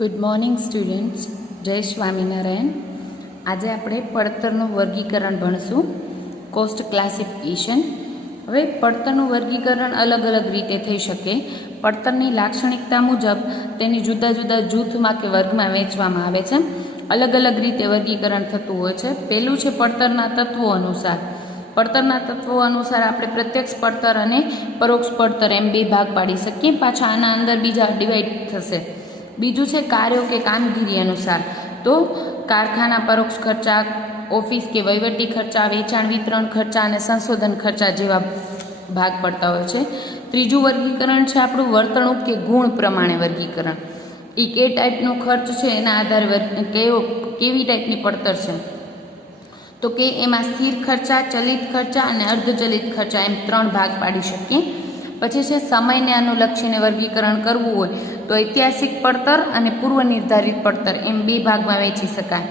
Good morning students, જય સ્વામિનારાયણ. આજે આપણે પડતરનું વર્ગીકરણ ભણશું, કોસ્ટ ક્લાસિફિકેશન. હવે પડતરનું વર્ગીકરણ અલગ અલગ રીતે થઈ શકે. પડતરની લાક્ષણિકતા મુજબ તેની જુદા જુદા જૂથમાં કે વર્ગમાં વહેંચવામાં આવે છે. અલગ અલગ રીતે વર્ગીકરણ થતું હોય છે. પહેલું છે પડતરના તત્વો અનુસાર. પડતરના તત્વો અનુસાર આપણે પ્રત્યક્ષ પડતર અને પરોક્ષ પડતર એમ બે ભાગ પાડી શકીએ. પાછા આના અંદર બીજા ડિવાઈડ થશે. બીજું છે કાર્યો કે કામગીરી અનુસાર. તો કારખાના પરોક્ષ ખર્ચા, ઓફિસ કે વહીવટી ખર્ચા, વેચાણ વિતરણ ખર્ચા અને સંશોધન ખર્ચા જેવા ભાગ પડતા હોય છે. ત્રીજું વર્ગીકરણ છે આપણું વર્તણૂક કે ગુણ પ્રમાણે વર્ગીકરણ. એ કે ટાઈપનો ખર્ચ છે એના આધારે કેવી ટાઈપની પડતર છે, તો કે એમાં સ્થિર ખર્ચા, ચલિત ખર્ચા અને અર્ધચલિત ખર્ચા એમ ત્રણ ભાગ પાડી શકીએ. પછી છે સમયને અનુલક્ષીને વર્ગીકરણ કરવું હોય તો ઐતિહાસિક પડતર અને પૂર્વ નિર્ધારિત પડતર એમ બે ભાગમાં વહેંચી શકાય.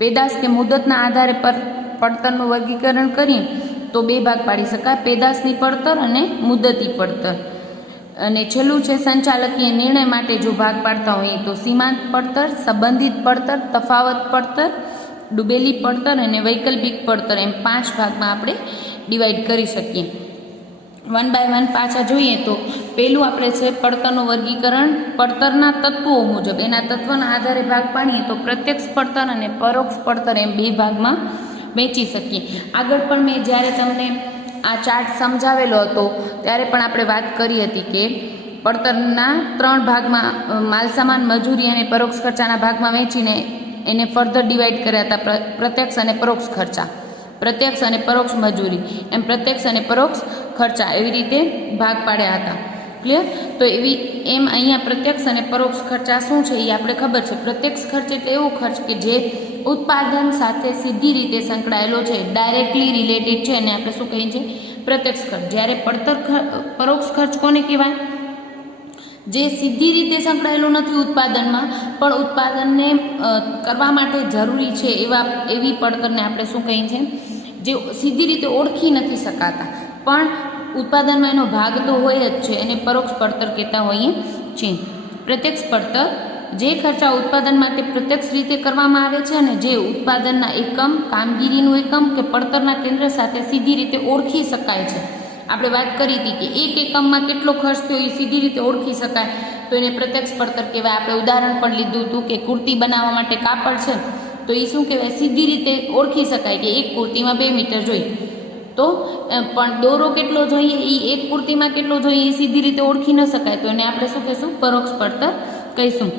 પેદાશ કે મુદતના આધારે પડતરનું વર્ગીકરણ કરી તો બે ભાગ પાડી શકાય, પેદાશની પડતર અને મુદતી પડતર. અને છેલ્લું છે સંચાલકીય નિર્ણય માટે જો ભાગ પાડતા હોઈએ તો સીમાંત પડતર, સંબંધિત પડતર, તફાવત પડતર, ડૂબેલી પડતર અને વૈકલ્પિક પડતર એમ પાંચ ભાગમાં આપણે ડિવાઈડ કરી શકીએ. વન બાય વન પાછા જોઈએ તો પહેલું આપણે છે પડતરનું વર્ગીકરણ પડતરના તત્વો મુજબ. એના તત્વના આધારે ભાગ પાડીએ તો પ્રત્યક્ષ પડતર અને પરોક્ષ પડતર એમ બે ભાગમાં વહેંચી શકીએ. આગળ પણ મેં જ્યારે તમને આ ચાર્ટ સમજાવેલો હતો ત્યારે પણ આપણે વાત કરી હતી કે પડતરના ત્રણ ભાગમાં માલસામાન, મજૂરી અને પરોક્ષ ખર્ચાના ભાગમાં વહેંચીને એને ફર્ધર ડિવાઈડ કર્યા હતા. પ્રત્યક્ષ અને પરોક્ષ ખર્ચા, પ્રત્યક્ષ અને પરોક્ષ મજૂરી એમ પ્રત્યક્ષ અને પરોક્ષ ખર્ચા એવી રીતે ભાગ પાડ્યા હતા. ક્લિયર? તો એમ અહીંયા પ્રત્યક્ષ અને પરોક્ષ ખર્ચા શું છે એ આપણે ખબર છે. પ્રત્યક્ષ ખર્ચ એટલે એવો ખર્ચ કે જે ઉત્પાદન સાથે સીધી રીતે સંકળાયેલો છે, ડાયરેક્ટલી રિલેટેડ છે, અને આપણે શું કહીએ છીએ પ્રત્યક્ષ ખર્ચ. જ્યારે પરોક્ષ ખર્ચ કોને કહેવાય? જે સીધી રીતે સંકળાયેલો નથી ઉત્પાદનમાં, પણ ઉત્પાદનને કરવા માટે જરૂરી છે એવી પડતરને આપણે શું કહીએ છીએ, જે સીધી રીતે ઓળખી નથી શકાતા પણ ઉત્પાદનમાં એનો ભાગ તો હોય જ છે, એને પરોક્ષ પડતર કહેતા હોઈએ છીએ. પ્રત્યક્ષ પડતર જે ખર્ચા ઉત્પાદન માટે પ્રત્યક્ષ રીતે કરવામાં આવે છે અને જે ઉત્પાદનના એકમ, કામગીરીનું એકમ કે પડતરના કેન્દ્ર સાથે સીધી રીતે ઓળખી શકાય છે. આપણે વાત કરી હતી કે એક એકમમાં કેટલો ખર્ચ થયો એ સીધી રીતે ઓળખી શકાય તો એને પ્રત્યક્ષ પડતર કહેવાય. આપણે ઉદાહરણ પણ લીધું હતું કે કુર્તી બનાવવા માટે કાપડ છે તો એ શું કહેવાય, સીધી રીતે ઓળખી શકાય કે એક કુર્તીમાં 2 મીટર જોઈએ, તો પણ દોરો કેટલો જોઈએ એ એક કુર્તીમાં કેટલો જોઈએ એ સીધી રીતે ઓળખી ન શકાય તો એને આપણે શું કહીશું, પરોક્ષ પડતર કહીશું.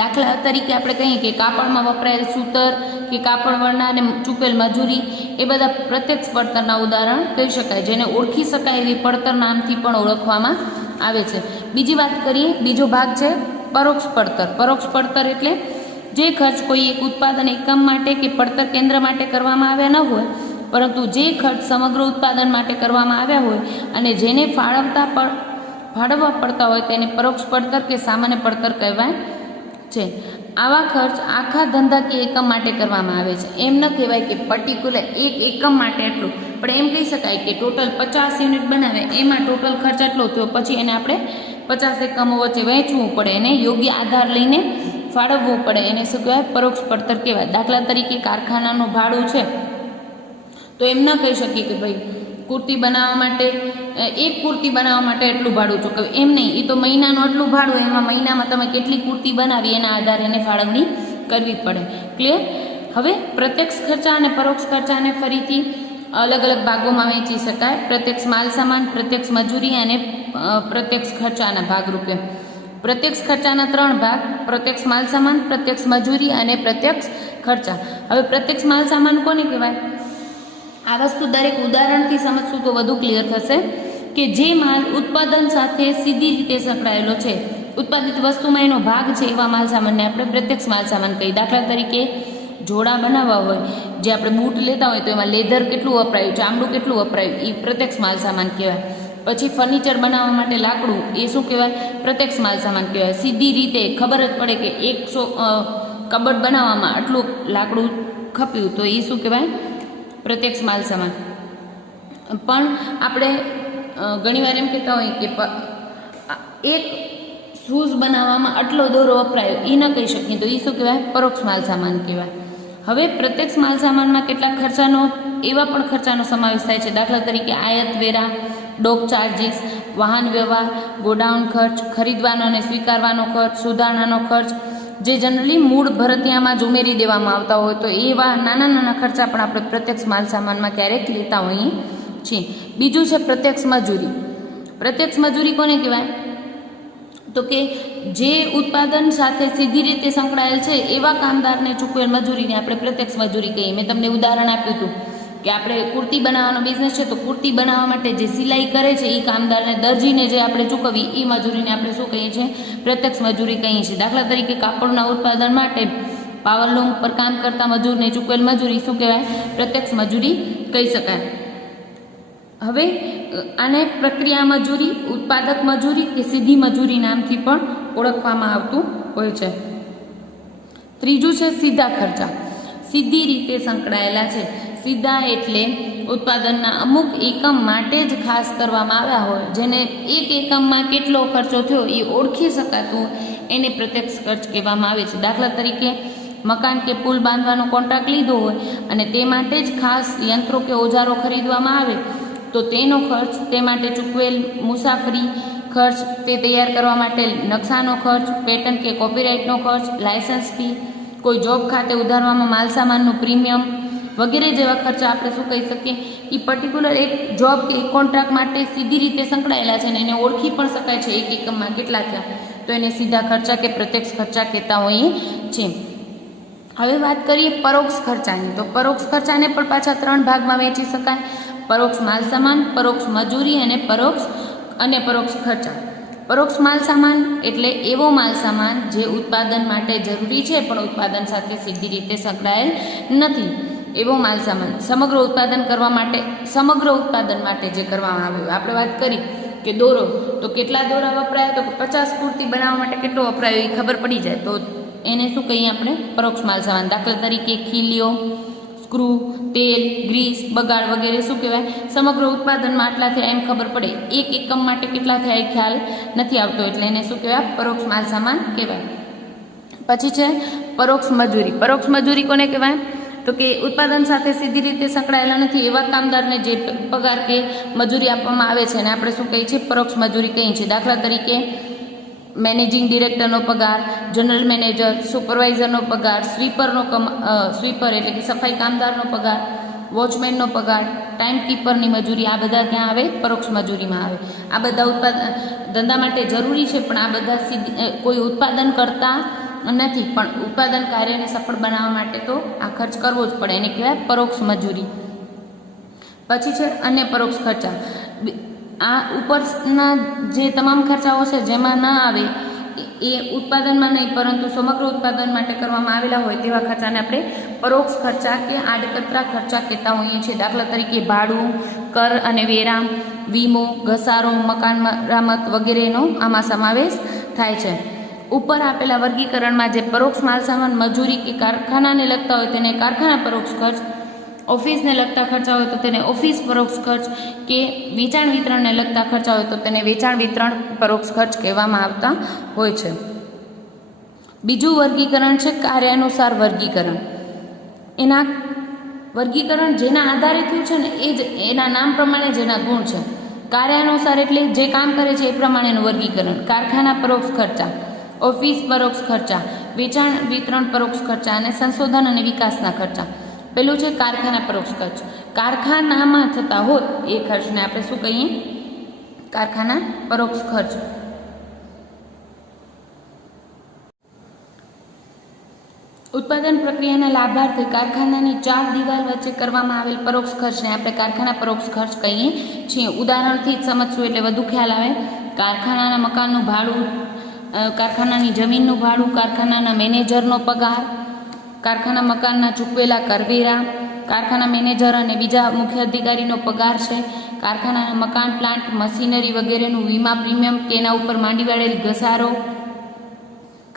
દાખલા તરીકે આપણે કહીએ કે કાપડમાં વપરાયેલ સૂતર કે કાપડ વણનાર અને ચૂકવેલ મજૂરી એ બધા પ્રત્યક્ષ પડતરના ઉદાહરણ કહી શકાય, જેને ઓળખી શકાય એવી પડતર નામથી પણ ઓળખવામાં આવે છે. બીજી વાત કરીએ, બીજો ભાગ છે પરોક્ષ પડતર. પરોક્ષ પડતર એટલે જે ખર્ચ કોઈ એક ઉત્પાદન એકમ માટે કે પડતર કેન્દ્ર માટે કરવામાં આવ્યા ન હોય, પરંતુ જે ખર્ચ સમગ્ર ઉત્પાદન માટે કરવામાં આવ્યા હોય અને જેને ફાળવવા પડતા હોય તેને પરોક્ષ પડતર કે સામાન્ય પડતર કહેવાય છે. આવા ખર્ચ આખા ધંધાકીય એકમ માટે કરવામાં આવે છે. એમ ન કહેવાય કે પર્ટિક્યુલર એક એકમ માટે એટલું, પણ એમ કહી શકાય કે ટોટલ 50 યુનિટ બનાવે એમાં ટોટલ ખર્ચ આટલો થયો, પછી એને આપણે 50 એકમો વચ્ચે વહેંચવું પડે, એને યોગ્ય આધાર લઈને ફાળવવું પડે, એને શું કહેવાય, પરોક્ષ પડતર કહેવાય. દાખલા તરીકે કારખાનાનું ભાડું છે તો એમ ન કહી શકીએ કે ભાઈ કુર્તી બનાવવા માટે એક કુર્તી બનાવવા માટે એટલું ભાડું ચૂકવ્યું, એમ નહીં. એ તો મહિનાનું એટલું ભાડું, એમાં મહિનામાં તમે કેટલી કુર્તી બનાવી એના આધારે એને ફાળવણી કરવી પડે. ક્લિયર? હવે પ્રત્યક્ષ ખર્ચા અને પરોક્ષ ખર્ચાને ફરીથી અલગ અલગ ભાગોમાં વહેંચી શકાય. પ્રત્યક્ષ માલ સામાન, પ્રત્યક્ષ મજૂરી અને પ્રત્યક્ષ ખર્ચાના ભાગરૂપે. પ્રત્યક્ષ ખર્ચાના 3 ભાગ: પ્રત્યક્ષ માલ સામાન, પ્રત્યક્ષ મજૂરી અને પ્રત્યક્ષ ખર્ચા. હવે પ્રત્યક્ષ માલ સામાન કોને કહેવાય? આ વસ્તુ દરેક ઉદાહરણથી સમજશું તો વધુ ક્લિયર થશે કે જે માલ ઉત્પાદન સાથે સીધી રીતે સંકળાયેલો છે, ઉત્પાદિત વસ્તુમાં એનો ભાગ છે, એવા માલ સામાનને આપણે પ્રત્યક્ષ માલ સામાન કહીએ. દાખલા તરીકે જોડા બનાવવા હોય, જે આપણે બૂટ લેતા હોય તો એમાં લેધર કેટલું વપરાયું, ચામડું કેટલું વપરાયું, એ પ્રત્યક્ષ માલ સામાન કહેવાય. પછી ફર્નિચર બનાવવા માટે લાકડું, એ શું કહેવાય, પ્રત્યક્ષ માલ સામાન કહેવાય. સીધી રીતે ખબર જ પડે કે 100 કબડ બનાવવામાં આટલું લાકડું ખપ્યું તો એ શું કહેવાય, પ્રત્યક્ષ માલ સામાન. પણ આપણે ઘણીવાર એમ કહેતા હોય કે એક શૂઝ બનાવવામાં આટલો દોરો વપરાયો એ ન કહી શકીએ, તો એ શું કહેવાય? પરોક્ષ માલ સામાન કહેવાય. હવે પ્રત્યક્ષ માલ સામાનમાં કેટલાક ખર્ચાનો એવા પણ ખર્ચાનો સમાવેશ થાય છે. દાખલા તરીકે આયાત વેરા, ડોક ચાર્જીસ, વાહન વ્યવહાર, ગોડાઉન ખર્ચ, ખરીદવાનો અને સ્વીકારવાનો ખર્ચ, સુધારણાનો ખર્ચ, જે જનરલી મૂળ ભરતિયામાં જ ઉમેરી દેવામાં આવતા હોય, તો એવા નાના નાના ખર્ચા પણ આપણે પ્રત્યક્ષ માલ સામાનમાં ક્યારેક લેતા હોઈએ છીએ. બીજું છે પ્રત્યક્ષ મજૂરી. પ્રત્યક્ષ મજૂરી કોને કહેવાય? તો કે જે ઉત્પાદન સાથે સીધી રીતે સંકળાયેલ છે એવા કામદારને ચૂકવેલ મજૂરીને આપણે પ્રત્યક્ષ મજૂરી કહીએ. મેં તમને ઉદાહરણ આપ્યું હતું કે આપણે કુર્તી બનાવવાનો બિઝનેસ છે, તો કુર્તી બનાવવા માટે જે સિલાઈ કરે છે એ કામદારને, દરજીને જે આપણે ચૂકવીએ એ મજૂરીને આપણે શું કહીએ છીએ? પ્રત્યક્ષ મજૂરી કહીએ છીએ. દાખલા તરીકે કાપડના ઉત્પાદન માટે પાવરલૂમ પર કામ કરતા મજૂરને ચૂકવેલ મજૂરી શું કહેવાય? પ્રત્યક્ષ મજૂરી કહી શકાય. હવે આને પ્રક્રિયા મજૂરી, ઉત્પાદક મજૂરી કે સીધી મજૂરી નામથી પણ ઓળખવામાં આવતું હોય છે. ત્રીજું છે સીધા ખર્ચા. સીધી રીતે સંકળાયેલા છે. સીધા એટલે ઉત્પાદનના અમુક એકમ માટે જ ખાસ કરવામાં આવ્યા હોય, જેને એક એકમમાં કેટલો ખર્ચો થયો એ ઓળખી શકાતું હોય, એને પ્રત્યક્ષ ખર્ચ કહેવામાં આવે છે. દાખલા તરીકે મકાન કે પુલ બાંધવાનો કોન્ટ્રાક્ટ લીધો હોય અને તે માટે જ ખાસ યંત્રો કે ઓજારો ખરીદવામાં આવે, તો તેનો ખર્ચ, તે માટે ચૂકવેલ મુસાફરી ખર્ચ, તે તૈયાર કરવા માટે નકશાનો ખર્ચ, પેટન્ટ કે કોપીરાઇટનો ખર્ચ, લાયસન્સ ફી, કોઈ જોબ ખાતે ઉધારવામાં માલસામાનનું પ્રીમિયમ વગેરે જેવા ખર્ચા આપણે શું કહી શકીએ? એ પર્ટિક્યુલર એક જોબ કે એક કોન્ટ્રાક્ટ માટે સીધી રીતે સંકળાયેલા છે ને એને ઓળખી પણ શકાય છે એક એકમમાં કેટલા થયા, તો એને સીધા ખર્ચા કે પ્રત્યક્ષ ખર્ચા કહેતા હોઈએ છીએ. હવે વાત કરીએ પરોક્ષ ખર્ચાની. તો પરોક્ષ ખર્ચાને પણ પાછા 3 ભાગમાં વહેંચી શકાય: પરોક્ષ માલ સામાન, પરોક્ષ મજૂરી અને પરોક્ષ ખર્ચા. પરોક્ષ માલ સામાન એટલે એવો માલ સામાન જે ઉત્પાદન માટે જરૂરી છે પણ ઉત્પાદન સાથે સીધી રીતે સંકળાયેલ નથી. એવો માલ સામાન સમગ્ર ઉત્પાદન માટે જે કરવામાં આવ્યું. આપણે વાત કરી કે દોરો, તો કેટલા દોરા વપરાય? તો 50 કુર્તી બનાવવા માટે કેટલો વપરાયો એ ખબર પડી જાય, તો એને શું કહીએ આપણે? પરોક્ષ માલ સામાન. દાખલા તરીકે ખીલીઓ, સ્ક્રૂ, તેલ, ગ્રીસ, બગાડ વગેરે શું કહેવાય? સમગ્ર ઉત્પાદનમાં આટલા થયા એમ ખબર પડે, એક એકમ માટે કેટલા થયા એ ખ્યાલ નથી આવતો, એટલે એને શું કહેવાય? પરોક્ષ માલ સામાન કહેવાય. પછી છે પરોક્ષ મજૂરી. પરોક્ષ મજૂરી કોને કહેવાય? તો કે ઉત્પાદન સાથે સીધી રીતે સંકળાયેલા નથી એવા કામદારને જે પગાર કે મજૂરી આપવામાં આવે છે એને આપણે શું કહીએ છીએ? પરોક્ષ મજૂરી કહીએ છીએ. દાખલા તરીકે મેનેજિંગ ડિરેક્ટરનો પગાર, જનરલ મેનેજર, સુપરવાઇઝરનો પગાર, સ્વીપર એટલે કે સફાઈ કામદારનો પગાર, વોચમેનનો પગાર, ટાઈમકીપરની મજૂરી, આ બધા ક્યાં આવે? પરોક્ષ મજૂરીમાં આવે. આ બધા ધંધા માટે જરૂરી છે પણ આ બધા કોઈ ઉત્પાદન કરતા નથી, પણ ઉત્પાદન કાર્યને સફળ બનાવવા માટે તો આ ખર્ચ કરવો જ પડે, એને કહેવાય પરોક્ષ મજૂરી. પછી છે અન્ય પરોક્ષ ખર્ચા. આ ઉપરના જે તમામ ખર્ચાઓ છે જેમાં ના આવે એ ઉત્પાદનમાં નહીં પરંતુ સમગ્ર ઉત્પાદન માટે કરવામાં આવેલા હોય તેવા ખર્ચાને આપણે પરોક્ષ ખર્ચા કે આડકતરા ખર્ચા કહેતા હોઈએ છીએ. દાખલા તરીકે ભાડું, કર અને વેરા, વીમો, ઘસારો, મકાન મરામત વગેરેનો આમાં સમાવેશ થાય છે. ઉપર આપેલા વર્ગીકરણમાં જે પરોક્ષ માલસામાન, મજૂરી કે કારખાનાને લગતા હોય તેને કારખાના પરોક્ષ ખર્ચ, ઓફિસને લગતા ખર્ચા હોય તો તેને ઓફિસ પરોક્ષ ખર્ચ, કે વેચાણ વિતરણને લગતા ખર્ચા હોય તો તેને વેચાણ વિતરણ પરોક્ષ ખર્ચ કહેવામાં આવતા હોય છે. બીજું વર્ગીકરણ છે કાર્યાનુસાર વર્ગીકરણ. એના વર્ગીકરણ જેના આધારે થયું છે ને એ જ એના નામ પ્રમાણે જેના ગુણ છે. કાર્યાનુસાર એટલે જે કામ કરે છે એ પ્રમાણેનું વર્ગીકરણ. કારખાના પરોક્ષ ખર્ચા, ઓફિસ પરોક્ષ ખર્ચા, વેચાણ વિતરણ પરોક્ષ ખર્ચા અને સંશોધન અને વિકાસના ખર્ચા. પેલું છે કારખાના પરોક્ષ ખર્ચ. કારખાનામાં થતા હોય એ ખર્ચને આપણે શું કહીએ? કારખાના પરોક્ષ ખર્ચ. ઉત્પાદન પ્રક્રિયાના લાભાર્થે કારખાનાની 4 દિવાલ વચ્ચે કરવામાં આવેલ પરોક્ષ ખર્ચને આપણે કારખાના પરોક્ષ ખર્ચ કહીએ છીએ. ઉદાહરણથી જ સમજશું એટલે વધુ ખ્યાલ આવે. કારખાનાના મકાનનું ભાડું, કારખાનાની જમીનનું ભાડું, કારખાનાના મેનેજરનો પગાર, કારખાના મકાનના ચૂકવેલા કરવેરા, કારખાના મેનેજર અને બીજા મુખ્ય અધિકારીનો પગાર છે, કારખાનાના મકાન, પ્લાન્ટ, મશીનરી વગેરેનું વીમા પ્રીમિયમ કે એના ઉપર માંડી વાળેલ ઘસારો,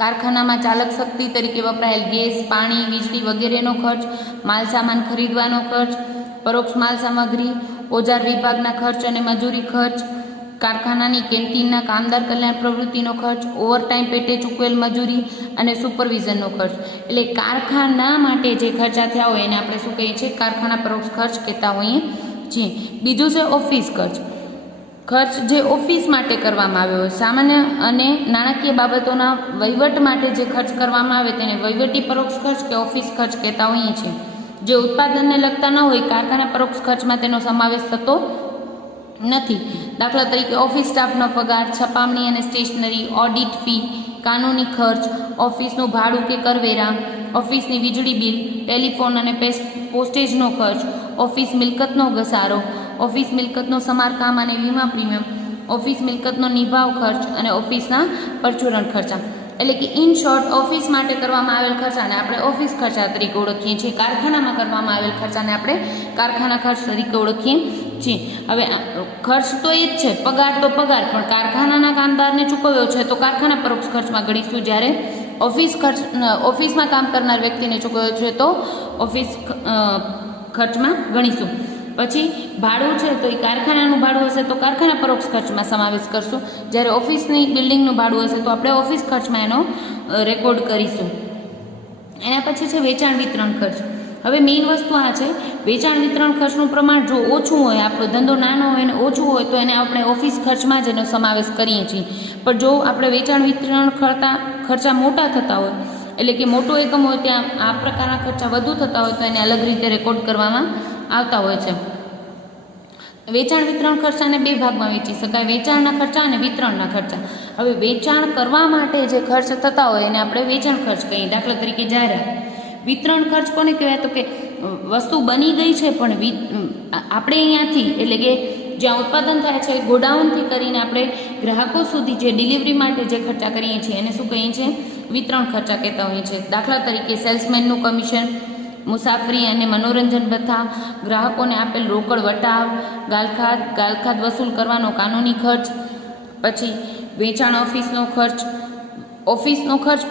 કારખાનામાં ચાલક શક્તિ તરીકે વપરાયેલ ગેસ, પાણી, વીજળી વગેરેનો ખર્ચ, માલસામાન ખરીદવાનો ખર્ચ, પરોક્ષ માલ સામગ્રી, ઓજાર વિભાગના ખર્ચ અને મજૂરી ખર્ચ, કારખાનાની કેન્ટીનના કામદાર કલ્યાણ પ્રવૃત્તિનો ખર્ચ, ઓવરટાઈમ પેટે ચૂકવેલ મજૂરી અને સુપરવિઝનનો ખર્ચ. એટલે કારખાના માટે જે ખર્ચા થયા હોય એને આપણે શું કહીએ છીએ? કારખાના પરોક્ષ ખર્ચ કહેતા હોઈએ છીએ. બીજું છે ઓફિસ ખર્ચ. ખર્ચ જે ઓફિસ માટે કરવામાં આવ્યો હોય, સામાન્ય અને નાણાકીય બાબતોના વહીવટ માટે જે ખર્ચ કરવામાં આવે તેને વહીવટી પરોક્ષ ખર્ચ કે ઓફિસ ખર્ચ કહેતા હોઈએ છીએ. જે ઉત્પાદનને લગતા ન હોય કારખાના પરોક્ષ ખર્ચમાં તેનો સમાવેશ થતો નથી. દાખલા તરીકે ઓફિસ સ્ટાફનો પગાર, છપામણી અને સ્ટેશનરી, ઓડિટ ફી, કાનૂની ખર્ચ, ઓફિસનું ભાડું કે કરવેરા, ઓફિસની વીજળી બિલ, ટેલિફોન અને પોસ્ટેજનો ખર્ચ, ઓફિસ મિલકતનો ઘસારો, ઓફિસ મિલકતનો સમારકામ અને વીમા પ્રીમિયમ, ઓફિસ મિલકતનો નિભાવ ખર્ચ અને ઓફિસના પરચુરણ ખર્ચા. એટલે કે ઇન શોર્ટ ઓફિસ માટે કરવામાં આવેલ ખર્ચાને આપણે ઓફિસ ખર્ચા તરીકે ઓળખીએ છીએ. કારખાનામાં કરવામાં આવેલ ખર્ચાને આપણે કારખાના ખર્ચ તરીકે ઓળખીએ છીએ. હવે ખર્ચ તો એ જ છે, પગાર તો પગાર, પણ કારખાનાના કામદારને ચૂકવ્યો છે તો કારખાના પરોક્ષ ખર્ચમાં ગણીશું. જ્યારે ઓફિસમાં કામ કરનાર વ્યક્તિને ચૂકવ્યો છે તો ઓફિસ ખર્ચમાં ગણીશું. પછી ભાડું છે તો એ કારખાનાનું ભાડું હશે તો કારખાના પરોક્ષ ખર્ચમાં સમાવેશ કરશું. જ્યારે ઓફિસની બિલ્ડિંગનું ભાડું હશે તો આપણે ઓફિસ ખર્ચમાં એનો રેકોર્ડ કરીશું. એના પછી છે વેચાણ વિતરણ ખર્ચ. હવે મેઇન વસ્તુ આ છે, વેચાણ વિતરણ ખર્ચનું પ્રમાણ જો ઓછું હોય, આપણો ધંધો નાનો હોય અને ઓછું હોય તો એને આપણે ઓફિસ ખર્ચમાં જ એનો સમાવેશ કરીએ છીએ. પણ જો આપણે વેચાણ વિતરણ ખર્ચા મોટા થતા હોય, એટલે કે મોટો એકમ હોય ત્યાં આ પ્રકારના ખર્ચા વધુ થતા હોય તો એને અલગ રીતે રેકોર્ડ કરવામાં આવતા હોય છે. વેચાણ વિતરણ ખર્ચાને બે ભાગમાં વહેંચી શકાય, વેચાણના ખર્ચા અને વિતરણના ખર્ચા. હવે વેચાણ કરવા માટે જે ખર્ચ થતા હોય એને આપણે વેચાણ ખર્ચ કહીએ. દાખલા તરીકે જાહેરાત. વિતરણ ખર્ચ કોને કહેવાય? તો કે વસ્તુ બની ગઈ છે પણ આપણે અહીંયાથી, એટલે કે જ્યાં ઉત્પાદન થાય છે ગોડાઉનથી કરીને આપણે ગ્રાહકો સુધી જે ડિલિવરી માટે જે ખર્ચા કરીએ છીએ એને શું કહીએ છીએ? વિતરણ ખર્ચા કહેતા હોઈએ છીએ. દાખલા તરીકે સેલ્સમેનનું કમિશન, મુસાફરી અને મનોરંજન ભથ્થા, ગ્રાહકોને આપેલ રોકડ વટાવ, ગાલખાત વસૂલ કરવાનો કાનૂની ખર્ચ. પછી વેચાણ ઓફિસનો ખર્ચ,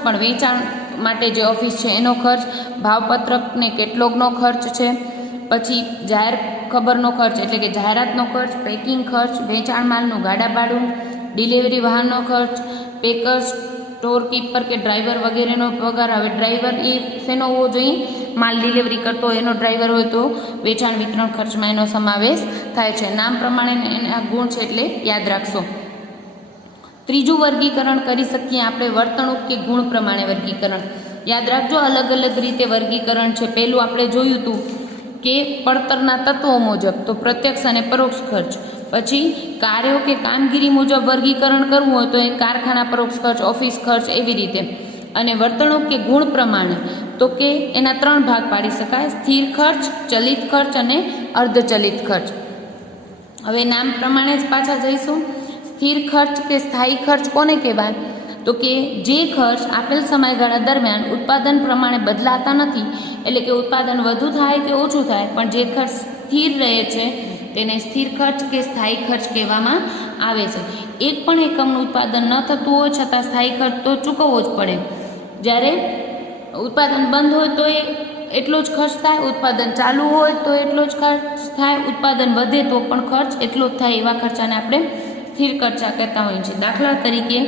પણ વેચાણ માટે જે ઓફિસ છે એનો ખર્ચ, ભાવપત્રક ને કેટલોગનો ખર્ચ છે. પછી જાહેર ખબરનો ખર્ચ એટલે કે જાહેરાતનો ખર્ચ, પેકિંગ ખર્ચ, વેચાણ માલનું ગાડા ભાડું, ડિલિવરી વાહનનો ખર્ચ, પેકર્સ, સ્ટોર કીપર કે ડ્રાઈવર વગેરેનો પગાર. હવે ડ્રાઈવર એ શેનો હોવો જોઈએ? માલ ડિલિવરી કરતો એનો ડ્રાઈવર હોય તો વેચાણ વિતરણ ખર્ચમાં એનો સમાવેશ થાય છે. નામ પ્રમાણે એના ગુણ છે એટલે યાદ રાખશો. ત્રીજું વર્ગીકરણ કરી શકીએ આપણે વર્તણૂક કે ગુણ પ્રમાણે વર્ગીકરણ. યાદ રાખજો, અલગ અલગ રીતે વર્ગીકરણ છે. પહેલું આપણે જોયું હતું કે પડતરના તત્વો મુજબ, તો પ્રત્યક્ષ અને પરોક્ષ ખર્ચ. પછી કાર્યો કે કામગીરી મુજબ વર્ગીકરણ કરવું હોય તો એ કારખાના પરોક્ષ ખર્ચ, ઓફિસ ખર્ચ, એવી રીતે. અને વર્તણૂક કે ગુણ પ્રમાણે તો કે એના ત્રણ ભાગ પાડી શકાય: સ્થિર ખર્ચ, ચલિત ખર્ચ અને અર્ધચલિત ખર્ચ. હવે નામ પ્રમાણે જ પાછા જઈશું. સ્થિર ખર્ચ કે સ્થાયી ખર્ચ કોને કહેવાય? તો કે જે ખર્ચ આપેલ સમયગાળા દરમિયાન ઉત્પાદન પ્રમાણે બદલાતા નથી, એટલે કે ઉત્પાદન વધુ થાય કે ઓછું થાય પણ જે ખર્ચ સ્થિર રહે છે તેને સ્થિર ખર્ચ કે સ્થાયી ખર્ચ કહેવામાં આવે છે. એક પણ એકમનું ઉત્પાદન ન થતું હોય છતાં સ્થાયી ખર્ચ તો ચૂકવવો જ પડે. જ્યારે ઉત્પાદન બંધ હોય તો એટલો જ ખર્ચ થાય, ઉત્પાદન ચાલુ હોય તો એટલો જ ખર્ચ થાય, ઉત્પાદન વધે તો પણ ખર્ચ એટલો જ થાય. એવા ખર્ચાને આપણે સ્થિર ખર્ચા કહેતા હોઈએ છીએ. દાખલા તરીકે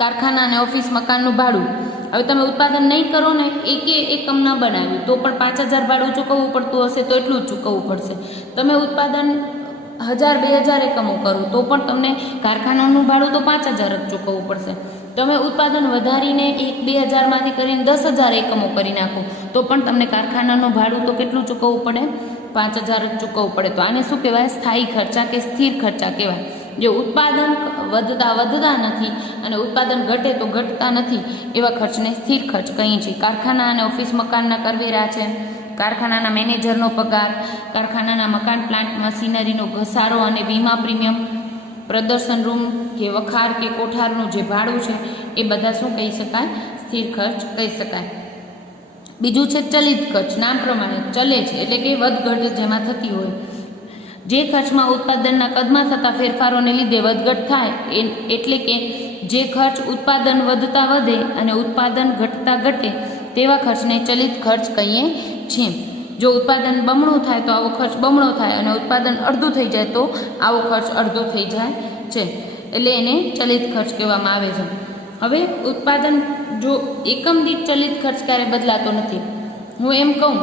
કારખાના અને ઓફિસ મકાનનું ભાડું. હવે તમે ઉત્પાદન નહીં કરો ને, એકે એકમ ન બનાવ્યું તો પણ 5,000 ભાડું ચૂકવવું પડતું હશે તો એટલું જ ચૂકવવું પડશે. તમે ઉત્પાદન 1,000-2,000 એકમો કરો તો પણ તમને કારખાનાનું ભાડું તો 5,000 જ ચૂકવવું પડશે. તમે ઉત્પાદન વધારીને 1-2,000માંથી કરીને 10,000 એકમો કરી નાખો તો પણ તમને કારખાનાનું ભાડું તો કેટલું ચૂકવવું પડે? 5,000 જ ચૂકવવું પડે. તો આને શું કહેવાય? સ્થાયી ખર્ચા કે સ્થિર ખર્ચા કહેવાય. જે ઉત્પાદન વધતા નથી અને ઉત્પાદન ઘટે તો ઘટતા નથી એવા ખર્ચને સ્થિર ખર્ચ કહીએ છીએ. કારખાના અને ઓફિસ મકાનના કરવેરા છે, કારખાનાના મેનેજરનો પગાર, કારખાનાના મકાન પ્લાન્ટ મશીનરીનો ઘસારો અને વીમા પ્રીમિયમ, પ્રદર્શન રૂમ કે વખાર કે કોઠારનું જે ભાડું છે એ બધા શું કહી શકાય? સ્થિર ખર્ચ કહી શકાય. બીજું છે ચલિત ખર્ચ. નામ પ્રમાણે ચલે છે એટલે કે વધઘટ જેમાં થતી હોય. જે ખર્ચમાં ઉત્પાદનના કદમાં થતા ફેરફારોને લીધે વધઘટ થાય, એટલે કે જે ખર્ચ ઉત્પાદન વધતા વધે અને ઉત્પાદન ઘટતા ઘટે તેવા ખર્ચને ચલિત ખર્ચ કહીએ છીએ. જો ઉત્પાદન બમણું થાય તો આવો ખર્ચ બમણો થાય, અને ઉત્પાદન અડધું થઈ જાય તો આવો ખર્ચ અડધો થઈ જાય છે, એટલે એને ચલિત ખર્ચ કહેવામાં આવે છે. હવે ઉત્પાદન જો એકમ દીઠ ચલિત ખર્ચ ક્યારે બદલાતો નથી. હું એમ કહું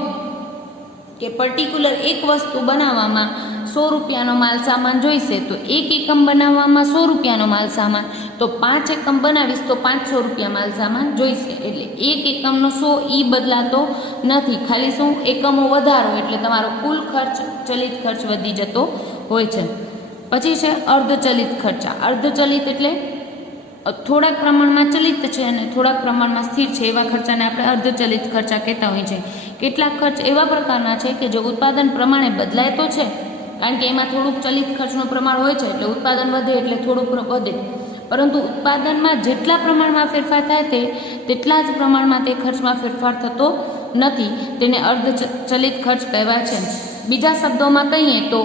કે પર્ટિક્યુલર એક વસ્તુ બનાવવામાં 100 રૂપિયાનો માલ સામાન જોઈશે, તો એક એકમ બનાવવામાં 100 રૂપિયાનો માલ સામાન, તો 5 એકમ બનાવીશ તો 500 રૂપિયા માલ સામાન જોઈશે. એટલે એક એકમનો 100 ઈ બદલાતો નથી, ખાલી શું એકમો વધારો એટલે તમારો કુલ ખર્ચ ચલિત ખર્ચ વધી જતો હોય છે. પછી છે અર્ધચલિત ખર્ચા. અર્ધચલિત એટલે થોડાક પ્રમાણમાં ચલિત છે અને થોડાક પ્રમાણમાં સ્થિર છે, એવા ખર્ચાને આપણે અર્ધચલિત ખર્ચા કહેતા હોઈએ છીએ. કેટલાક ખર્ચ એવા પ્રકારના છે કે જો ઉત્પાદન પ્રમાણે બદલાય તો છે, કારણ કે એમાં થોડુંક ચલિત ખર્ચનું પ્રમાણ હોય છે, એટલે ઉત્પાદન વધે એટલે થોડુંક વધે, પરંતુ ઉત્પાદનમાં જેટલા પ્રમાણમાં ફેરફાર થાય તેટલા જ પ્રમાણમાં તે ખર્ચમાં ફેરફાર થતો નથી, તેને અર્ધચલિત ખર્ચ કહેવાય છે. બીજા શબ્દોમાં કહીએ તો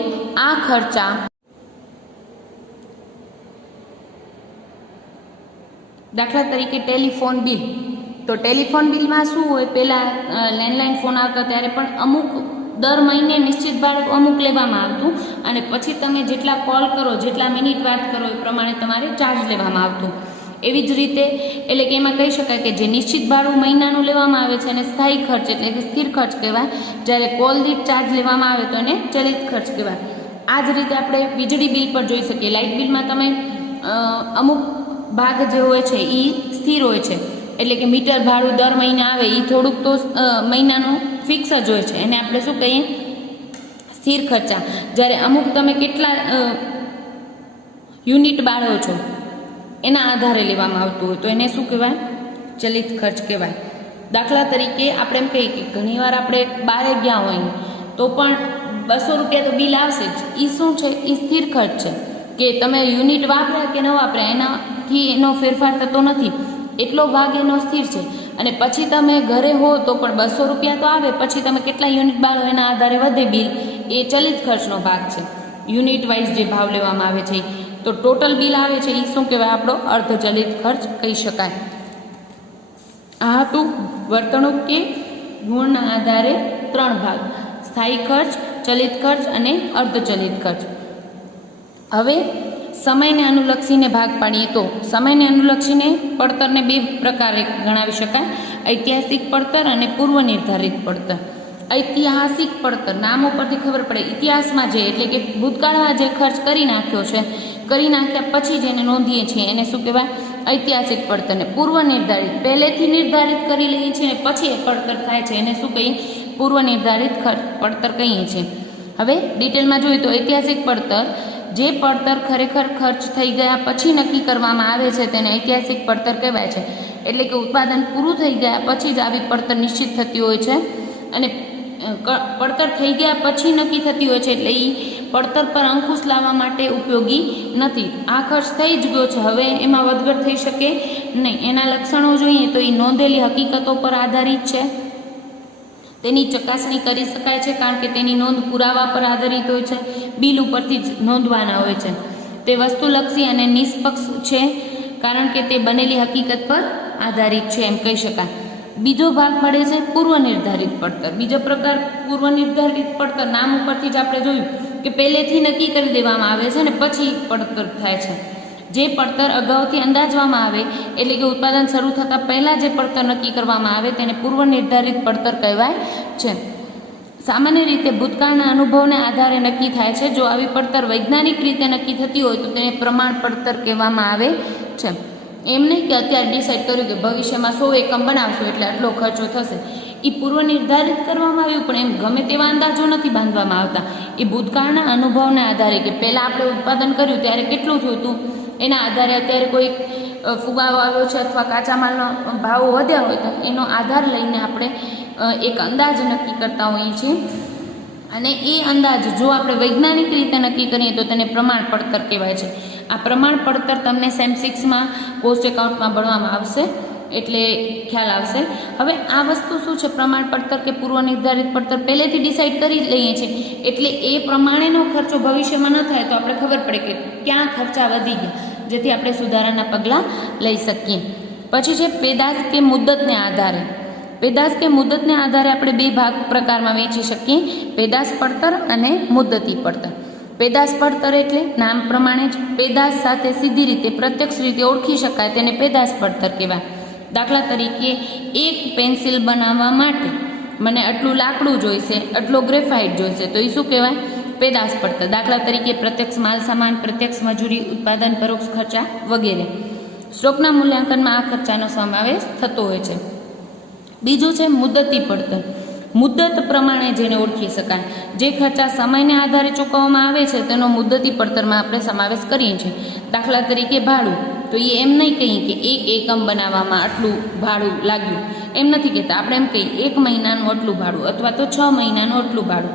આ ખર્ચા દાખલા તરીકે ટેલિફોન બિલ. તો ટેલિફોન બિલમાં શું હોય, પહેલાં લેન્ડલાઇન ફોન આવતા ત્યારે પણ અમુક દર મહિને નિશ્ચિત ભાડું અમુક લેવામાં આવતું, અને પછી તમે જેટલા કોલ કરો, જેટલા મિનિટ વાત કરો એ પ્રમાણે તમારે ચાર્જ લેવામાં આવતું. એવી જ રીતે એટલે કે એમાં કહી શકાય કે જે નિશ્ચિત ભાડું મહિનાનું લેવામાં આવે છે એને સ્થાયી ખર્ચ એટલે કે સ્થિર ખર્ચ કહેવાય, જ્યારે કોલ દીઠ ચાર્જ લેવામાં આવે તો એને ચલિત ખર્ચ કહેવાય. આ જ રીતે આપણે વીજળી બિલ પર જોઈ શકીએ. લાઇટ બિલમાં તમે અમુક ભાગ જે હોય છે એ સ્થિર હોય છે, એટલે કે મીટર ભાડું દર મહિને આવે એ થોડુંક તો મહિનાનું ફિક્સ જ હોય છે, એને આપણે શું કહીએ સ્થિર ખર્ચા. જ્યારે અમુક તમે કેટલા યુનિટ બાળો છો એના આધારે લેવામાં આવતું હોય તો એને શું કહેવાય ચલિત ખર્ચ કહેવાય. દાખલા તરીકે આપણે એમ કહીએ કે ઘણીવાર આપણે બહાર ગયા હોય તો પણ 200 રૂપિયા તો બિલ આવશે જ. એ શું છે, એ સ્થિર ખર્ચ છે કે તમે યુનિટ વાપર્યા કે ન વાપર્યા એનાથી એનો ફેરફાર થતો નથી, એટલો ભાગ એનો સ્થિર છે. અને પછી તમે ઘરે હો તો પણ 200 રૂપિયા તો આવે, પછી તમે કેટલા યુનિટ બાળો એના આધારે વધે બિલ, એ ચલિત ખર્ચનો ભાગ છે. યુનિટ વાઇઝ જે ભાવ લેવામાં આવે છે તો ટોટલ બિલ આવે છે એ શું કહેવાય આપણો અર્ધચલિત ખર્ચ કહી શકાય. આ હતું વર્તણૂક કે ગુણના આધારે 3 ભાગ: સ્થાયી ખર્ચ, ચલિત ખર્ચ અને અર્ધચલિત ખર્ચ. હવે સમયને અનુલક્ષીને ભાગ પાડીએ તો સમયને અનુલક્ષીને પડતરને 2 પ્રકારે ગણાવી શકાય: ઐતિહાસિક પડતર અને પૂર્વ નિર્ધારિત પડતર. ઐતિહાસિક પડતર નામ ઉપરથી ખબર પડે, ઇતિહાસમાં જે એટલે કે ભૂતકાળમાં જે ખર્ચ કરી નાખ્યો છે, કરી નાખ્યા પછી જેને નોંધીએ છીએ એને શું કહેવાય ઐતિહાસિક પડતર. ને પૂર્વ નિર્ધારિત પહેલેથી નિર્ધારિત કરી લઈએ છીએ ને પછી એ પડતર થાય છે એને શું કહીએ પૂર્વ નિર્ધારિત પડતર કહીએ છીએ. હવે ડિટેલમાં જોઈએ તો ઐતિહાસિક પડતર જે પડતર ખરેખર ખર્ચ થઈ ગયા પછી નક્કી કરવામાં આવે છે તેને ઐતિહાસિક પડતર કહેવાય છે. એટલે કે ઉત્પાદન પૂરું થઈ ગયા પછી જ આવી પડતર નિશ્ચિત થતી હોય છે અને પડતર થઈ ગયા પછી નક્કી થતી હોય છે, એટલે એ પડતર પર અંકુશ લાવવા માટે ઉપયોગી નથી. આ ખર્ચ થઈ જ ગયો છે, હવે એમાં વધઘટ થઈ શકે નહીં. એના લક્ષણો જોઈએ તો એ નોંધેલી હકીકતો પર આધારિત છે, તેની ચકાસણી કરી શકાય છે કારણ કે તેની નોંધ પુરાવા પર આધારિત હોય છે, બિલ ઉપરથી જ નોંધવાના હોય છે. તે વસ્તુલક્ષી અને નિષ્પક્ષ છે કારણ કે તે બનેલી હકીકત પર આધારિત છે એમ કહી શકાય. બીજો ભાગ પડે છે પૂર્વ નિર્ધારિત પડતર. બીજો પ્રકાર પૂર્વ નિર્ધારિત પડતર નામ ઉપરથી જ આપણે જોયું કે પહેલેથી નક્કી કરી દેવામાં આવે છે ને પછી પડતર થાય છે. જે પડતર અગાઉથી અંદાજવામાં આવે એટલે કે ઉત્પાદન શરૂ થતાં પહેલાં જે પડતર નક્કી કરવામાં આવે તેને પૂર્વ નિર્ધારિત પડતર કહેવાય છે. સામાન્ય રીતે ભૂતકાળના અનુભવને આધારે નક્કી થાય છે. જો આવી પડતર વૈજ્ઞાનિક રીતે નક્કી થતી હોય તો તેને પ્રમાણ પડતર કહેવામાં આવે છે. એમ નહીં કે અત્યારે ડિસાઇડ કર્યું કે ભવિષ્યમાં 100 એકમ બનાવશું એટલે આટલો ખર્ચો થશે, એ પૂર્વ નિર્ધારિત કરવામાં આવ્યું પણ એમ ગમે તેવા અંદાજો નથી બાંધવામાં આવતા. એ ભૂતકાળના અનુભવના આધારે કે પહેલાં આપણે ઉત્પાદન કર્યું ત્યારે કેટલું થયું હતું એના આધારે અત્યારે કોઈ ફુગાવો આવ્યો છે અથવા કાચા માલનો ભાવ વધ્યા હોય તો એનો આધાર લઈને આપણે એક અંદાજ નક્કી કરતા હોઈએ છીએ. અને એ અંદાજ જો આપણે વૈજ્ઞાનિક રીતે નક્કી કરીએ તો તેને પ્રમાણ પડતર કહેવાય છે. આ પ્રમાણ પડતર તમને સેમ 6માં કોસ્ટ એકાઉન્ટમાં ભણવામાં આવશે એટલે ખ્યાલ આવશે. હવે આ વસ્તુ શું છે, પ્રમાણ પડતર કે પૂર્વ નિર્ધારિત પડતર પહેલેથી ડિસાઇડ કરી લઈએ છીએ એટલે એ પ્રમાણેનો ખર્ચો ભવિષ્યમાં ન થાય તો આપણે ખબર પડે કે ક્યાં ખર્ચા વધી ગયા, જેથી આપણે સુધારાના પગલાં લઈ શકીએ. પછી છે પેદાશ કે મુદ્દતને આધારે. પેદાશ કે મુદતને આધારે આપણે બે ભાગ પ્રકારમાં વહેંચી શકીએ, પેદાશ પડતર અને મુદતી પડતર. પેદાશ પડતર એટલે નામ પ્રમાણે જ પેદાશ સાથે સીધી રીતે પ્રત્યક્ષ રીતે ઓળખી શકાય તેને પેદાશ પડતર કહેવાય. દાખલા તરીકે એક પેન્સિલ બનાવવા માટે મને આટલું લાકડું જોઈશે, આટલો ગ્રેફાઇટ જોઈશે, તો એ શું કહેવાય? પેદાશ પડતર. દાખલા તરીકે પ્રત્યક્ષ માલ સામાન, પ્રત્યક્ષ મજૂરી, ઉત્પાદન, પરોક્ષ ખર્ચા વગેરે. સ્ટોકના મૂલ્યાંકનમાં આ ખર્ચાનો સમાવેશ થતો હોય છે. બીજું છે મુદતી પડતર. મુદત પ્રમાણે જેને ઓળખી શકાય, જે ખર્ચા સમયને આધારે ચૂકવવામાં આવે છે તેનો મુદતી પડતરમાં આપણે સમાવેશ કરીએ છીએ. દાખલા તરીકે ભાડું, તો એ એમ નહીં કહીએ કે એક એકમ બનાવવામાં આટલું ભાડું લાગ્યું, એમ નથી કહેતા. આપણે એમ કહીએ 1 મહિનાનું આટલું ભાડું અથવા તો 6 મહિનાનું આટલું ભાડું.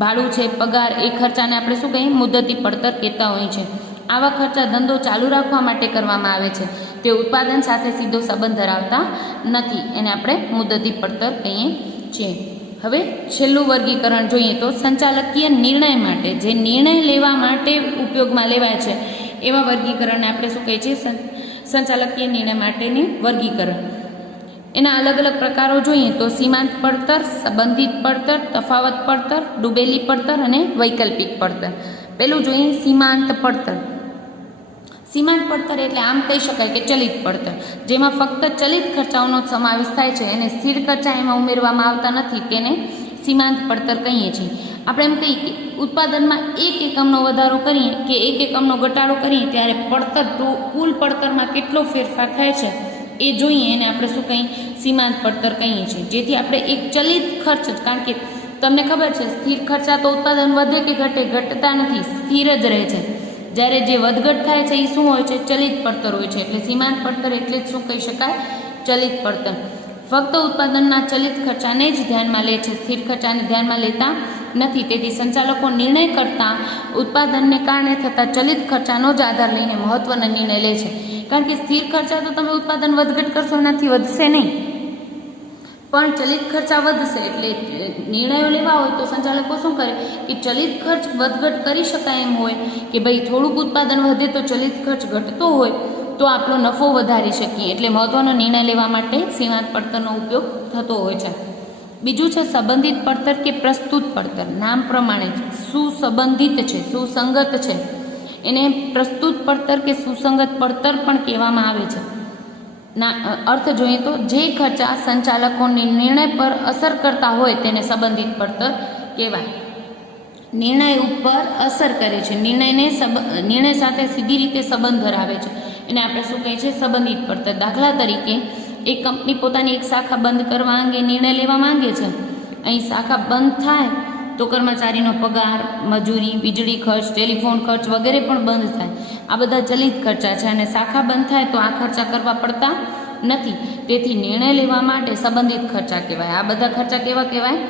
ભાડું છે, પગાર, એ ખર્ચાને આપણે શું કહીએ? મુદતી પડતર કહેતા હોઈએ છીએ. આવા ખર્ચા ધંધો ચાલુ રાખવા માટે કરવામાં આવે છે, તે ઉત્પાદન સાથે સીધો સંબંધ ધરાવતા નથી, એને આપણે મુદતી પડતર કહીએ છીએ. હવે છેલ્લું વર્ગીકરણ જોઈએ તો સંચાલકીય નિર્ણય માટે, જે નિર્ણય લેવા માટે ઉપયોગમાં લેવાય છે એવા વર્ગીકરણને આપણે શું કહીએ છીએ? સંચાલકીય નિર્ણય માટેની વર્ગીકરણ. એના અલગ અલગ પ્રકારો જોઈએ તો સીમાંત પડતર, સંબંધિત પડતર, તફાવત પડતર, ડૂબેલી પડતર અને વૈકલ્પિક પડતર. પેલું જોઈએ સીમાંત પડતર. સીમાંત પડતર એટલે આમ કહી શકાય કે ચલિત પડતર, જેમાં ફક્ત ચલિત ખર્ચાઓનો સમાવેશ થાય છે અને સ્થિર ખર્ચા એમાં ઉમેરવામાં આવતા નથી, તેને સીમાંત પડતર કહીએ છીએ. આપણે એમ કહીએ કે ઉત્પાદનમાં 1 એકમનો વધારો કરીએ કે 1 એકમનો ઘટાડો કરીએ ત્યારે પડતર કુલ પડતરમાં કેટલો ફેરફાર થાય છે એ જોઈએ, એને આપણે શું કહીએ? સીમાંત પડતર કહીએ છીએ. જેથી આપણે એક ચલિત ખર્ચ, કારણ કે તમને ખબર છે સ્થિર ખર્ચા તો ઉત્પાદન વધે કે ઘટે, ઘટતા નથી, સ્થિર જ રહે છે. જ્યારે જે વધઘટ થાય છે એ શું હોય છે? ચલિત પડતર હોય છે. એટલે સીમાંત પડતર એટલે જ શું કહી શકાય? ચલિત પડતર. ફક્ત ઉત્પાદનના ચલિત ખર્ચાને જ ધ્યાનમાં લે છે, સ્થિર ખર્ચાને ધ્યાનમાં લેતા નથી. તેથી સંચાલકો નિર્ણય કરતા ઉત્પાદનને કારણે થતા ચલિત ખર્ચાનો જ આધાર લઈને મહત્વનો નિર્ણય લે છે. કારણ કે સ્થિર ખર્ચા તો તમે ઉત્પાદન વધઘટ કરશો એનાથી વધશે નહીં, પણ ચલિત ખર્ચા વધશે. એટલે નિર્ણયો લેવા હોય તો સંચાલકો શું કરે કે ચલિત ખર્ચ વધઘટ કરી શકાય એમ હોય કે ભાઈ થોડુંક ઉત્પાદન વધે તો ચલિત ખર્ચ ઘટતો હોય તો આપણો નફો વધારી શકીએ. એટલે મહત્વનો નિર્ણય લેવા માટે સીમાંત પડતરનો ઉપયોગ થતો હોય છે. બીજું છે સંબંધિત પડતર કે પ્રસ્તુત પડતર. નામ પ્રમાણે સુસંબંધિત છે, સુસંગત છે, એને પ્રસ્તુત પડતર કે સુસંગત પડતર પણ કહેવામાં આવે છે. અર્થ જોઈએ તો જે ખર્ચા સંચાલકોની નિર્ણય પર અસર કરતા હોય તેને સંબંધિત પડતર કહેવાય. નિર્ણય ઉપર અસર કરે છે, નિર્ણય સાથે સીધી રીતે સંબંધ ધરાવે છે, એને આપણે શું કહીએ છીએ? સંબંધિત પડતર. દાખલા તરીકે એક કંપની પોતાની એક શાખા બંધ કરવા અંગે નિર્ણય લેવા માંગે છે. અહીં શાખા બંધ થાય તો કર્મચારીનો પગાર, મજૂરી, વીજળી ખર્ચ, ટેલિફોન ખર્ચ વગેરે પણ બંધ થાય. આ બધા ચલિત ખર્ચા છે અને શાખા બંધ થાય તો આ ખર્ચા કરવા પડતા નથી. તેથી નિર્ણય લેવા માટે સંબંધિત ખર્ચા કહેવાય. આ બધા ખર્ચા કેવા કહેવાય?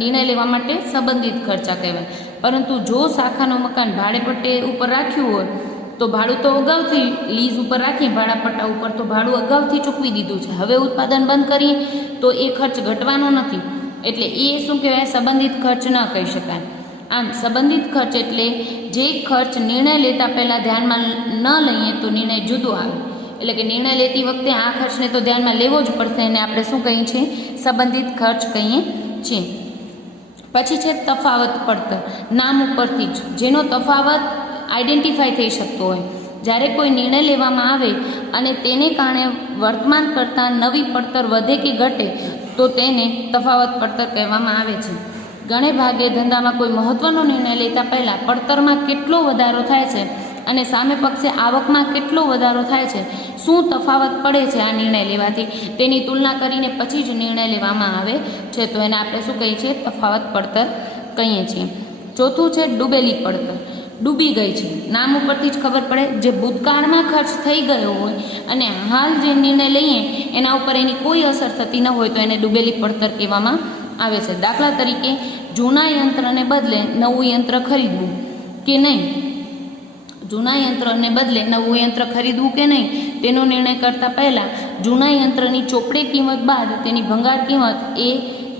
નિર્ણય લેવા માટે સંબંધિત ખર્ચા કહેવાય. પરંતુ જો શાખાનું મકાન ભાડેપટ્ટે ઉપર રાખ્યું હોય તો ભાડું તો અગાઉથી લીઝ ઉપર રાખીએ, ભાડાપટ્ટા ઉપર તો ભાડું અગાઉથી ચૂકવી દીધું છે. હવે ઉત્પાદન બંધ કરીએ તો એ ખર્ચ ઘટવાનો નથી, એટલે એ શું કહેવાય? સંબંધિત ખર્ચ ન કહી શકાય. આમ સંબંધિત ખર્ચ એટલે જે ખર્ચ નિર્ણય લેતા પહેલાં ધ્યાનમાં ન લઈએ તો નિર્ણય જુદો આવે. એટલે કે નિર્ણય લેતી વખતે આ ખર્ચને તો ધ્યાનમાં લેવો જ પડશે, એને આપણે શું કહીએ છીએ? સંબંધિત ખર્ચ કહીએ છીએ. પછી છે તફાવત પડતર. નામ ઉપરથી જ જેનો તફાવત આઈડેન્ટિફાઈ થઈ શકતો હોય. જ્યારે કોઈ નિર્ણય લેવામાં આવે અને તેને કારણે વર્તમાન કરતાં નવી પડતર વધે કે ઘટે તો તેને તફાવત પડતર કહેવામાં આવે છે. ઘણે ભાગે ધંધામાં કોઈ મહત્ત્વનો નિર્ણય લેતા પહેલાં પડતરમાં કેટલો વધારો થાય છે અને સામે પક્ષે આવકમાં કેટલો વધારો થાય છે, શું તફાવત પડે છે આ નિર્ણય લેવાથી, તેની તુલના કરીને પછી જ નિર્ણય લેવામાં આવે છે. તો એને આપણે શું કહીએ છીએ? તફાવત પડતર કહીએ છીએ. ચોથું છે ડૂબેલી પડતર. ડૂબી ગઈ છે, નામ ઉપરથી જ ખબર પડે. જે ભૂતકાળમાં ખર્ચ થઈ ગયો હોય અને હાલ જે નિર્ણય લઈએ એના ઉપર એની કોઈ અસર થતી ન હોય તો એને ડૂબેલી પડતર કહેવામાં આવે છે. દાખલા તરીકે જૂના યંત્રને બદલે નવું યંત્ર ખરીદવું કે નહીં, જૂના યંત્રને બદલે નવું યંત્ર ખરીદવું કે નહીં તેનો નિર્ણય કરતાં પહેલાં જૂના યંત્રની ચોપડે કિંમત બાદ તેની ભંગાર કિંમત, એ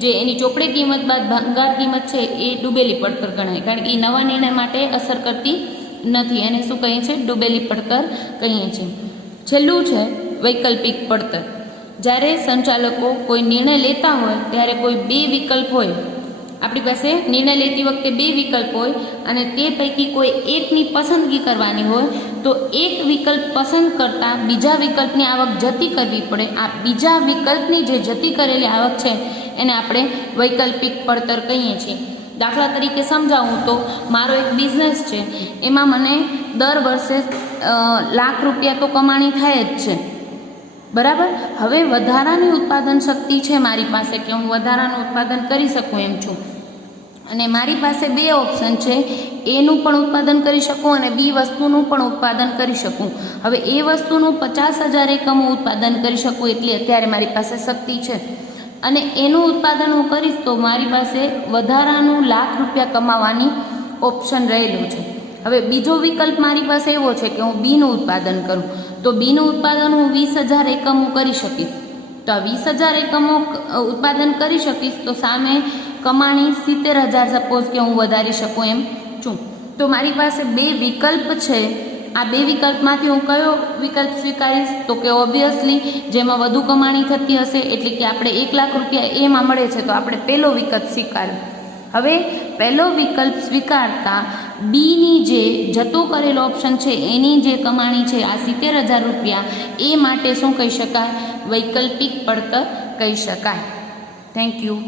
જે એની ચોપડે કિંમત બાદ ભંગાર કિંમત છે એ ડૂબેલી પડતર ગણાય. કારણ કે એ નવા નિર્ણય માટે અસર કરતી નથી, એને શું કહીએ છીએ? ડૂબેલી પડતર કહીએ છીએ. છેલ્લું છે વૈકલ્પિક પડતર. જ્યારે સંચાલકો કોઈ નિર્ણય લેતા હોય ત્યારે કોઈ બે વિકલ્પ હોય, આપણી પાસે નિર્ણય લેતી વખતે બે વિકલ્પ હોય અને તે પૈકી કોઈ એકની પસંદગી કરવાની હોય તો એક વિકલ્પ પસંદ કરતાં બીજા વિકલ્પની આવક જતી કરવી પડે. આ બીજા વિકલ્પની જે જતી કરેલી આવક છે એને આપણે વૈકલ્પિક પડતર કહીએ છીએ. દાખલા તરીકે સમજાવું તો મારો એક બિઝનેસ છે, એમાં મને દર વર્ષે લાખ રૂપિયા તો કમાણી થાય જ છે, બરાબર. હવે વધારાની ઉત્પાદન શક્તિ છે મારી પાસે કે હું વધારાનું ઉત્પાદન કરી શકું એમ છું, અને મારી પાસે બે ઓપ્શન છે, એનું પણ ઉત્પાદન કરી શકું અને બી વસ્તુનું પણ ઉત્પાદન કરી શકું. હવે એ વસ્તુનું 50,000 એકમો ઉત્પાદન કરી શકું એટલી અત્યારે મારી પાસે શક્તિ છે, અને એનું ઉત્પાદન હું કરીશ તો મારી પાસે વધારાનું લાખ રૂપિયા કમાવાની ઓપ્શન રહેલું છે. હવે બીજો વિકલ્પ મારી પાસે એવો છે કે હું બીનું ઉત્પાદન કરું, તો બીનું ઉત્પાદન હું 20,000 એકમો કરી શકીશ. તો આ 20,000 એકમો ઉત્પાદન કરી શકીશ તો સામે કમાણી 70,000 સપોઝ કે હું વધારી શકું એમ છું. તો મારી પાસે બે વિકલ્પ છે. આ બે વિકલ્પમાંથી હું કયો વિકલ્પ સ્વીકારીશ? તો કે ઓબ્વિયસલી જેમાં વધુ કમાણી થતી હશે, એટલે કે આપણે 1 લાખ રૂપિયા એમાં મળે છે તો આપણે પહેલો વિકલ્પ સ્વીકાર્યો. હવે પહેલો વિકલ્પ સ્વીકારતા બીની જે જતો કરેલો ઓપ્શન છે એની જે કમાણી છે આ 70,000 રૂપિયા, એ માટે શું કહી શકાય? વૈકલ્પિક પડતર કહી શકાય. Thank you.